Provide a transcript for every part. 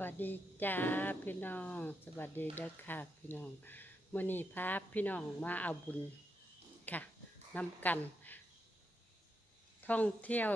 วัสดีจ้าพี่น้อง สวัสดีเด้อค่ะพี่น้องมื่อนี้พาพี่น้องมาเอาบุญค่ะนำกัน ท่องเที่ยว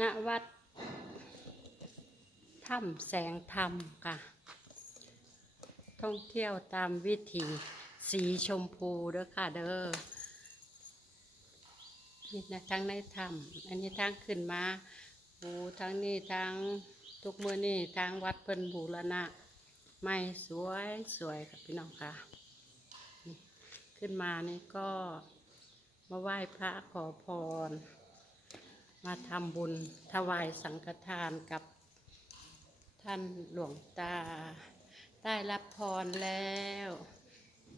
ณวัดถ้ำแสงธรรมค่ะ ท่องเที่ยวตามวิถีสีชมพูเด้อค่ะเด้อนี่นะทางในถ้ำอันนี้ทางขึ้นมา โอ้ทางนี้ทางทุกมือนี่ทางวัดเพิ่นบูรณะ ไม่สวยสวยค่ะพี่น้องค่ะนี่ขึ้นมานี่ก็มาไหว้พระขอพร มาทำบุญถวายสังฆทานกับท่านหลวงตา ได้รับพรแล้ว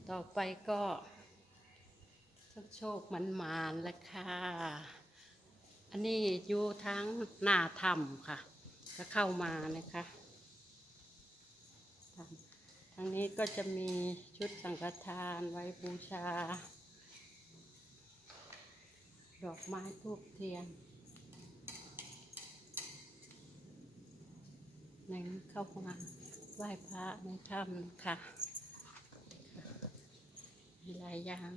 ต่อไปก็โชคโชคมันมานแหละค่ะ อันนี้อยู่ทั้งหน้าถ้ำค่ะ ก็เข้ามานะคะทางนี้ก็จะมีชุดสังฆทานไว้บูชา ดอกไม้ทูบเทียนในเข้ามาไหว้พระในถ้ำค่ะ มีหลายอย่าง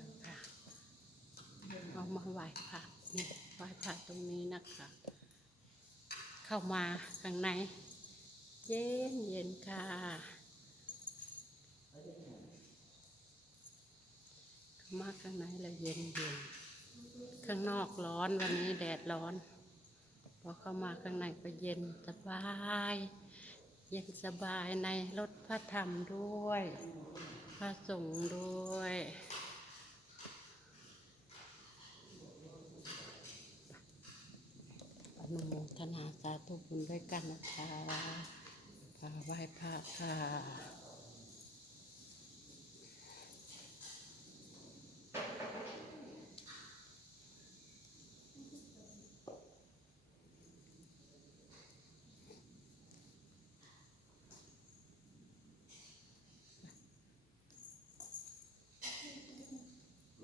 นะคะเอามา ไหว้พระนี่ไหว้พระตรงนี้นะคะ เข้ามาข้างใน เย็นเย็นค่ะเข้ามาข้างในแล้วเย็นเย็นข้างนอกร้อนวันนี้แดดร้อน พอเข้ามาข้างในก็เย็นสบาย เย็นสบายในรถพระธรรมด้วย พระสงฆ์ด้วย นุโมทนาสาธุบุญด้วยกันนะคะพาไหว้พระค่ะ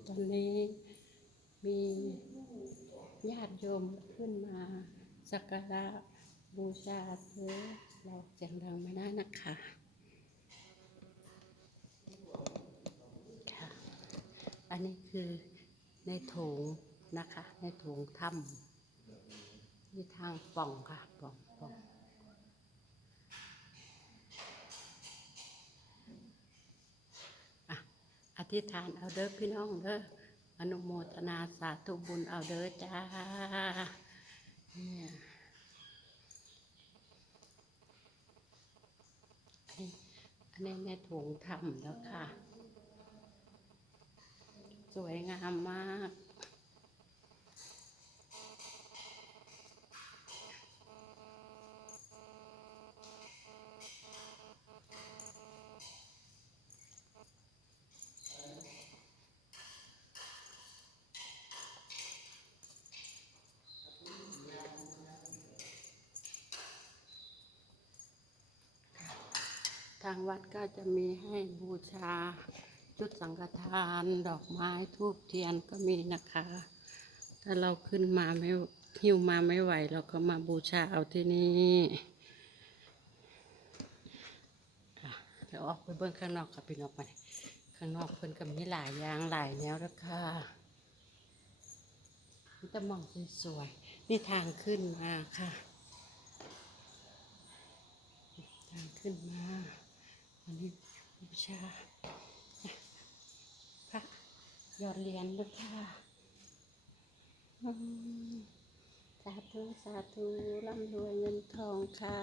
ตอนนี้มีญาติโยมขึ้นมา สักการะบูชาเธอเราเสียงดังไม่ได้นะคะค่ะ อันนี้คือในโถงนะคะ ในโถงถ้ำมีทางป่องค่ะป่องป่องอะอธิษฐานเอาเด้อพี่น้องเด้ออนุโมทนาสาธุบุญเอาเด้อจ้า เนี่ยอันนี้แม่ถุงทำแล้วค่ะ สวยงามมาก ทางวัดก็จะมีให้บูชา ชุดสังฆทาน ดอกไม้ทูบเทียนก็มีนะคะ ถ้าเราขึ้นมาไม่หิ้วมาไม่ไหว เราก็มาบูชาเอาที่นี่เดี๋ยวออกไปเบื้องข้างนอกค่ะพี่น้องไปข้างนอกเพิ่นก็มีหลายอย่างหลายแนวแล้วค่ะนี่จะมองสวยๆนี่ทางขึ้นมาค่ะ ทางขึ้นมา วันนี้บูชาพระยอดเหรียญด้วยค่ะสาธุสาธุร่ำรวยเงินทองค่ะ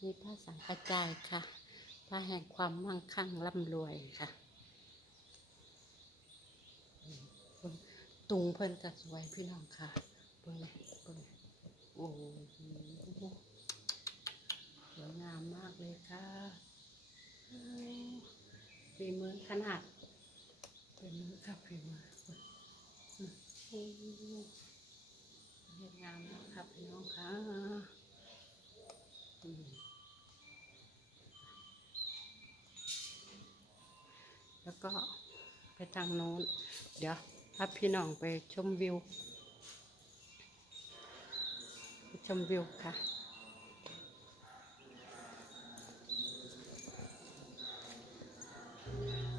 มีพระสังฆจายค่ะพระแห่งความมั่งคั่งร่ำรวยค่ะตุงเพิ่นก็สวยพี่น้องค่ะเบิ่งเบิ่งโอ้ วยงามมากเลยค่ะฝีมือขนาดฝีมือค่ะฝีมืออืมอืมสวยงามมากครับพี่น้องค่ะแล้วก็ไปทางโน้น เดี๋ยวพาพี่น้องไปชมวิว ไปชมวิวค่ะ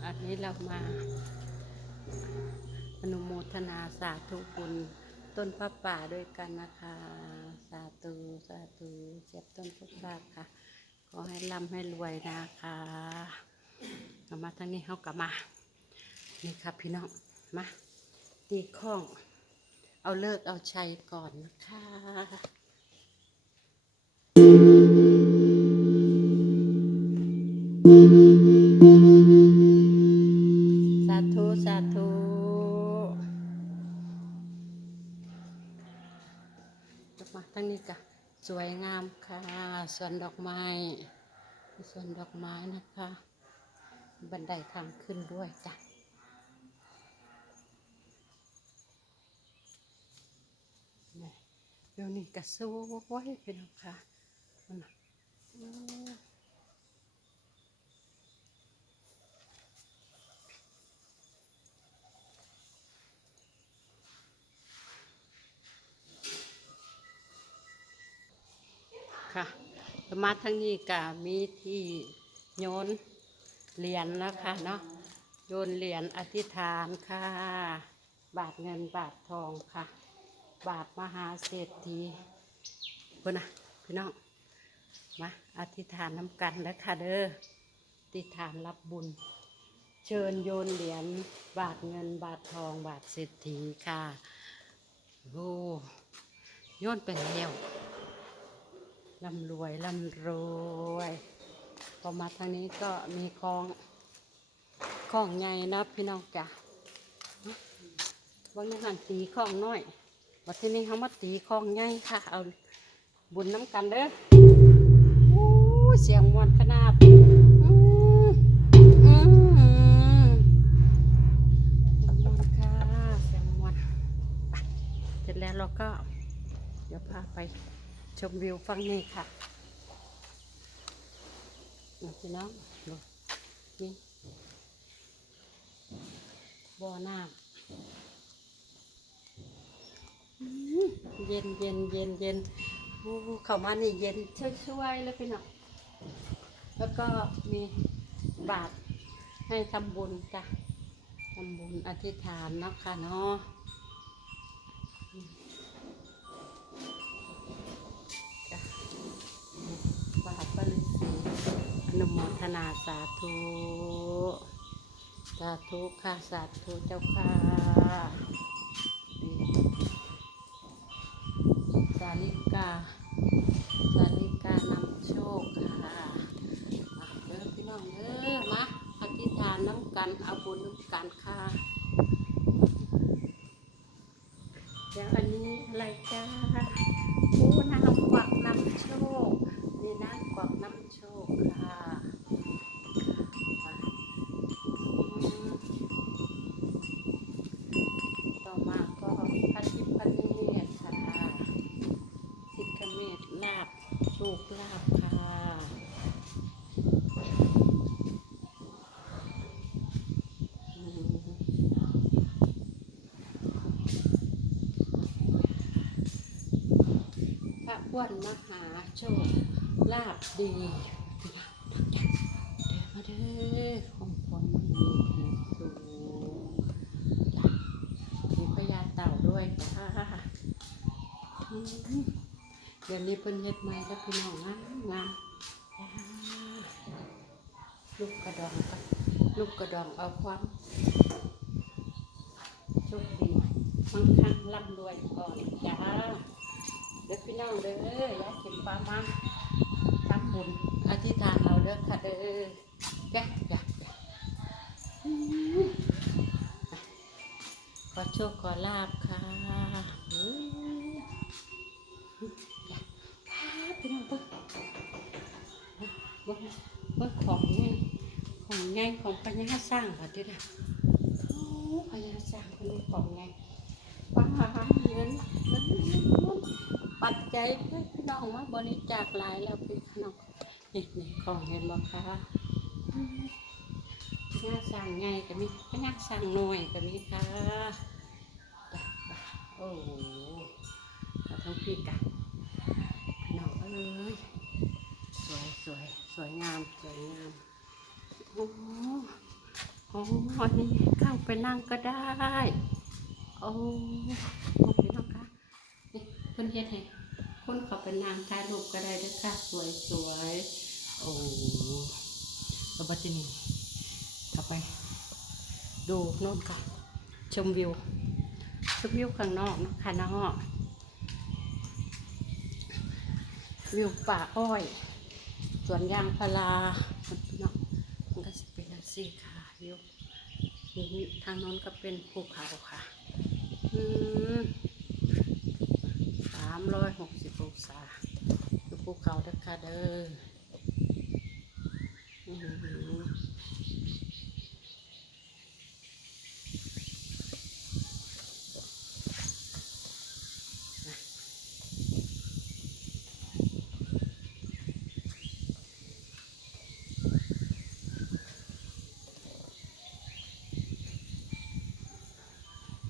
อั นี้เรามาอนุโมทนาสาธุบุญต้นพระป่าด้วยกันนะคะ สาธุสาธุเจ็บต้นพุทธาค่ะ ขอให้ร่ำให้รวยนะคะเอามาทางนี้เขากลับมา นี่ครับพี่น้อง มา ตีข้อง เอาเลิกเอาชัยก่อนนะคะสา สวยงามค่ะสวนดอกไม้สวนดอกไม้นะคะ บันไดทางขึ้นด้วยจ้ะเดี๋ยวนี้กระสวยพี่น้องค่ะนั่นน่ะค่ะ มาทางนี้กะมีที่โยนเหรียญนะคะเนาะโยนเหรียญอธิษฐานค่ะ บาทเงินบาททองค่ะ บาทมหาเศรษฐีคนนะพี่น้องมาอธิษฐานน้ำกันแล้วค่ะเด้ออธิษฐานรับบุญ เชิญโยนเหรียญบาทเงินบาททองบาทเศรษฐีค่ะโอ้โยนเป็นแล้ว ร่ำรวยร่ำรวย พอมาทางนี้ก็มีคลองคลองใหญ่นะพี่น้องจ้ะบางอย่างหันตีคลองน้อยวันที่นี้เขามาตีคลองใหญ่ค่ะ เอาบุญน้ำกันเด้ออู้เสียงมวนขนาดอืมอืมมวนค่ะเสียงมวนไปเสร็จแล้วเราก็ เดี๋ยวพาไป ชมวิวฝั่งนี้ค่ะพี่น้องดูนี่บ่อน้ำเย็นเย็นเย็นเย็นโอ้เข้ามานี่เย็นช่วยๆเลยพี่น้องแล้วก็มีบาทให้ทำบุญจ้ะทำบุญอธิษฐานนะคะเนาะ นุโมทนาสาธุ สาธุค่ะ สาธุเจ้าค่ะสาลิกาสาลิกานำโชคค่ะมาเด้อพี่น้องเด้อมาอธิษฐานน้ำกันเอาบุญน้ำกันค่ะเดี๋ยวอันนี้อะไรจ้า วนมหาโชคลาบดีเดินมาเด้อของพรมันมีที่สูงมีพญาเต่าด้วยค่ะเดี๋ยวนี้เพิ่นเฮ็ดใหม่แล้วพี่น้องงามงามลูกกระดองลูกกระดองเอาความโชคดีมั่งคั่งร่ำรวยก่อนจ้า เดี๋ยวพี่น้องเด้อยายเข็มฟ้ามาทำบุญอธิษฐานเอาเด้อค่ะเด้อจ้าจ้าจ้าอืมขอโชคขอลาบค่ะอืมพี่น้องเบิ่งเบิ่งเบิ่งของไงของไงของพญาสร้างค่ะที่น่ะพญาสร้างคนนี้ของไง ปัจเพื่อพี่น้องมาบริจาคหลายแล้วพี่น้องนี่นี่ของเห็นบ่คะน่าสั่งไงก็มีก็ย่าสั่งหน่อยก็มีค่ะโอ้โหเอาทั้งพี่กันน้องเอ้ยสวยสวยสวยงามสวยงามโอ้โหโอ้โหอันนี้เข้าไปนั่งก็ได้ โอ้โอเคนาะค่ะนี่เพิ่นเฮ็ดให้ คนเขาเป็นนางถ่ายรูปก็ได้เด้วยค่ะ สวยสวยโอ้แล้วบัดนี้กลับไป ดูโน่นค่ะ ชมวิว ชมวิวข้างนอกนะคะนอกวิวป่าอ้อย สวนยางพาราเนาะมันก็จะเป็นแบบสีค่ะวิวนี่ทางโน้นก็เป็นภูเขาค่ะ อืมสามร้อยหกสิบองศาดูภูเขาเด้อค่ะเด้ออืม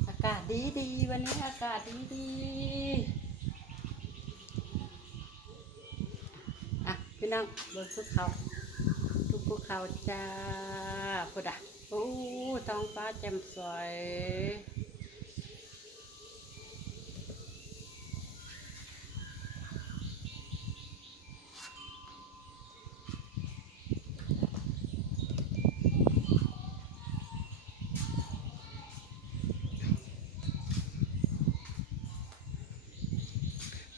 อากาศดีดีวันนี้อากาศดีดีๆอะ พี่น้องบนภูเขาดูภูเขาจ้าพุดอะโอ้ท้องฟ้าแจ่มใส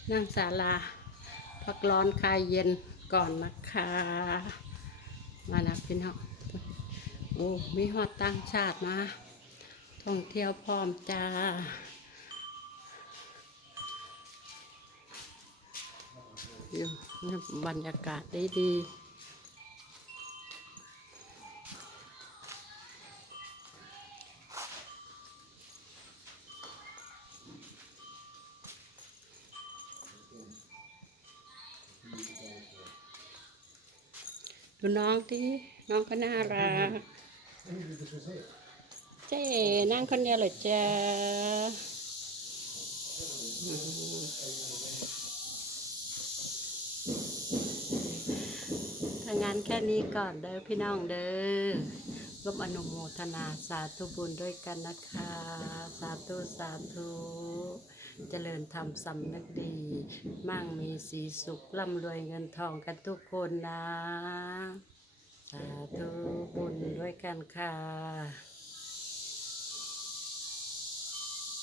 นั่งศาลาพักร้อนคลายเย็น ก่อนนะคะมานะพี่น้องโอ้มีฮอดตั้งชาติมาท่องเที่ยวพร้อมจ้าอยู่บรรยากาศดีดี ดูน้องที่น้องก็น่ารัก เจ๊นั่งคนเดียวเหรอจ๊ะอืมถ้างานแค่นี้ก่อนเด้อพี่น้องเด้อร่วมอนุโมทนาสาธุบุญด้วยกันนะคะ สาธุ สาธุ เจริญธรรมสำนึกดี มั่งมีสีสุขร่ำรวยเงินทองกันทุกคนนะ สาธุบุญด้วยกันค่ะ